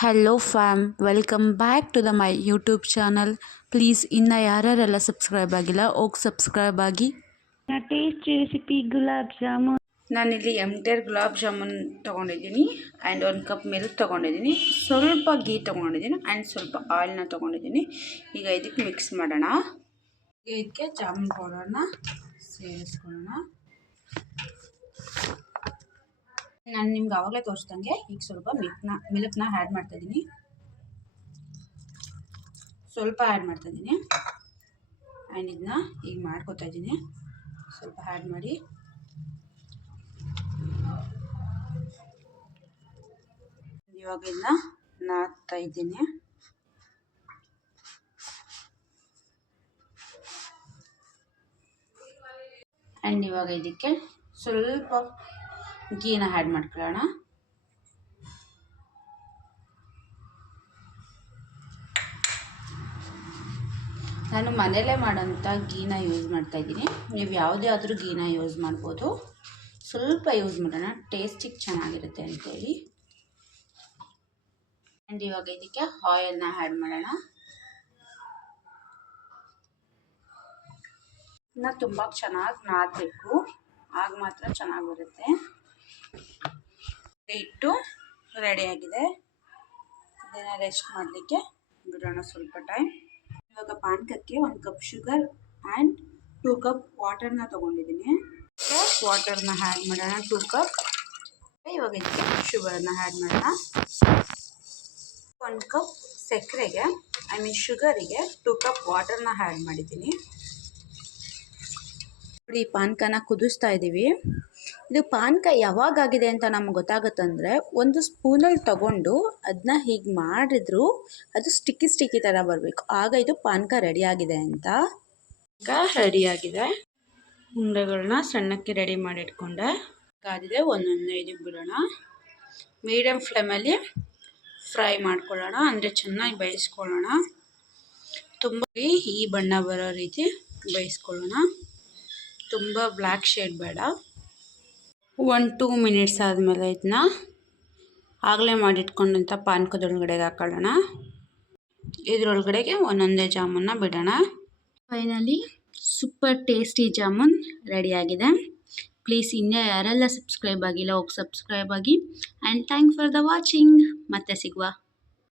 Hello fam, welcome back to my YouTube channel. Please ಇನ್ನು ಯಾರ್ಯಾರೆಲ್ಲ subscribe ಆಗಿಲ್ಲ ಹೋಗಿ subscribe ಆಗಿ. Taste recipe gulab jamun. ನಾನಿಲ್ಲಿ ಎಮ್ಟೇರ್ ಗುಲಾಬ್ ಜಾಮೂನ್ ತೊಗೊಂಡಿದ್ದೀನಿ ಆ್ಯಂಡ್ 1 ಕಪ್ ಮಿಲ್ಕ್ ತೊಗೊಂಡಿದ್ದೀನಿ, ಸ್ವಲ್ಪ ಗೀ ತೊಗೊಂಡಿದ್ದೀನಿ ಆ್ಯಂಡ್ ಸ್ವಲ್ಪ ಆಯಿಲ್ನ ತೊಗೊಂಡಿದ್ದೀನಿ. ಈಗ ಇದಕ್ಕೆ ಮಿಕ್ಸ್ ಮಾಡೋಣ. ಇದಕ್ಕೆ ಜಾಮೂನ್ ಪೌಡರ್ನ ಸೇರಿಸ್ಕೊಳ್ಳೋಣ. ನಾನು ನಿಮ್ಗೆ ಆವಾಗಲೇ ತೋರಿಸ್ದಂಗೆ ಈಗ ಸ್ವಲ್ಪ ಮಿಲ್ಕ್ನ ಆ್ಯಡ್ ಮಾಡ್ತಾಯಿದ್ದೀನಿ, ಸ್ವಲ್ಪ ಆ್ಯಡ್ ಮಾಡ್ತಾಯಿದ್ದೀನಿ ಆ್ಯಂಡ್ ಇದನ್ನ ಈಗ ಮಾಡ್ಕೊತಾ ಇದ್ದೀನಿ. ಸ್ವಲ್ಪ ಆ್ಯಡ್ ಮಾಡಿ ಇವಾಗ ಇದನ್ನ ನಾದ್ತಾ ಇದ್ದೀನಿ. ಆ್ಯಂಡ್ ಇವಾಗ ಇದಕ್ಕೆ ಸ್ವಲ್ಪ ಗೀನ ಆ್ಯಡ್ ಮಾಡ್ಕೊಳ್ಳೋಣ. ನಾನು ಮನೆಯಲ್ಲೇ ಮಾಡೋಂಥ ಗೀನ ಯೂಸ್ ಮಾಡ್ತಾಯಿದ್ದೀನಿ. ನೀವು ಯಾವುದೇ ಆದರೂ ಗೀನ ಯೂಸ್ ಮಾಡ್ಬೋದು, ಸ್ವಲ್ಪ ಯೂಸ್ ಮಾಡೋಣ, ಟೇಸ್ಟಿಗೆ ಚೆನ್ನಾಗಿರುತ್ತೆ ಅಂತೇಳಿ. ಆ್ಯಂಡ್ ಇವಾಗ ಇದಕ್ಕೆ ಆಯಿಲ್ನ ಆ್ಯಡ್ ಮಾಡೋಣ. ಇನ್ನು ತುಂಬ ಚೆನ್ನಾಗಿ ನಾದಬೇಕು, ಆಗ ಮಾತ್ರ ಚೆನ್ನಾಗಿ ಬರುತ್ತೆ. ಹಿಟ್ಟು ರೆಡಿಯಾಗಿದೆ, ಇದನ್ನು ರೆಸ್ಟ್ ಮಾಡಲಿಕ್ಕೆ ಬಿಡೋಣ ಸ್ವಲ್ಪ ಟೈಮ್. ಇವಾಗ ಪಾನಕಕ್ಕೆ 1 ಕಪ್ ಶುಗರ್ ಆ್ಯಂಡ್ 2 ಕಪ್ ವಾಟರ್ನ ತೊಗೊಂಡಿದ್ದೀನಿ. ವಾಟರ್ನ ಆ್ಯಡ್ ಮಾಡೋಣ 2 ಕಪ್. ಇವಾಗ ಇದಕ್ಕೆ ಶುಗರನ್ನ ಆ್ಯಡ್ ಮಾಡೋಣ. 1 ಕಪ್ ಸಕ್ಕರೆಗೆ ಶುಗರಿಗೆ 2 ಕಪ್ ವಾಟರ್ನ ಆ್ಯಡ್ ಮಾಡಿದ್ದೀನಿ. ನೋಡಿ, ಪಾನಕನ ಕುದಿಸ್ತಾ ಇದ್ದೀವಿ. ಇದು ಪಾನಕ ಯಾವಾಗಾಗಿದೆ ಅಂತ ನಮ್ಗೆ ಗೊತ್ತಾಗುತ್ತಂದರೆ, ಒಂದು ಸ್ಪೂನಲ್ಲಿ ತಗೊಂಡು ಅದನ್ನ ಹೀಗೆ ಮಾಡಿದ್ರು ಅದು ಸ್ಟಿಕ್ಕಿ ಥರ ಬರಬೇಕು, ಆಗ ಇದು ಪಾನಕ ರೆಡಿಯಾಗಿದೆ ಅಂತ. ಈಗ ರೆಡಿಯಾಗಿದೆ. ಉಂಡೆಗಳನ್ನ ಸಣ್ಣಕ್ಕೆ ರೆಡಿ ಮಾಡಿ ಇಟ್ಕೊಂಡೆ. ಕಾದಿದೆ, ಒಂದೊಂದೇ ಇದಕ್ಕೆ ಬಿಡೋಣ. ಮೀಡಿಯಮ್ ಫ್ಲೇಮಲ್ಲಿ ಫ್ರೈ ಮಾಡ್ಕೊಳ್ಳೋಣ, ಅಂದರೆ ಚೆನ್ನಾಗಿ ಬೇಯಿಸ್ಕೊಳ್ಳೋಣ. ತುಂಬ ಈ ಬಣ್ಣ ಬರೋ ರೀತಿ ಬೇಯಿಸ್ಕೊಳ್ಳೋಣ, ತುಂಬ ಬ್ಲ್ಯಾಕ್ ಶೇಡ್ ಬೇಡ. 1-2 ಮಿನಿಟ್ಸ್ ಆದಮೇಲೆ ಇದನ್ನ ಆಗಲೇ ಮಾಡಿಟ್ಕೊಂಡಂಥ ಪಾನಕದೊಳಗಡೆಗೆ ಹಾಕೊಳ್ಳೋಣ. ಇದರೊಳಗಡೆಗೆ ಒಂದೊಂದೇ ಜಾಮೂನ್ನ ಬಿಡೋಣ. ಫೈನಲಿ ಸೂಪರ್ ಟೇಸ್ಟಿ ಜಾಮೂನ್ ರೆಡಿಯಾಗಿದೆ. ಪ್ಲೀಸ್ ಇನ್ನೂ ಯಾರೆಲ್ಲ ಸಬ್ಸ್ಕ್ರೈಬ್ ಆಗಿಲ್ಲ ಹೋಗಿ ಸಬ್ಸ್ಕ್ರೈಬ್ ಆಗಿ. And thanks for the watching. ಮತ್ತೆ ಸಿಗುವ.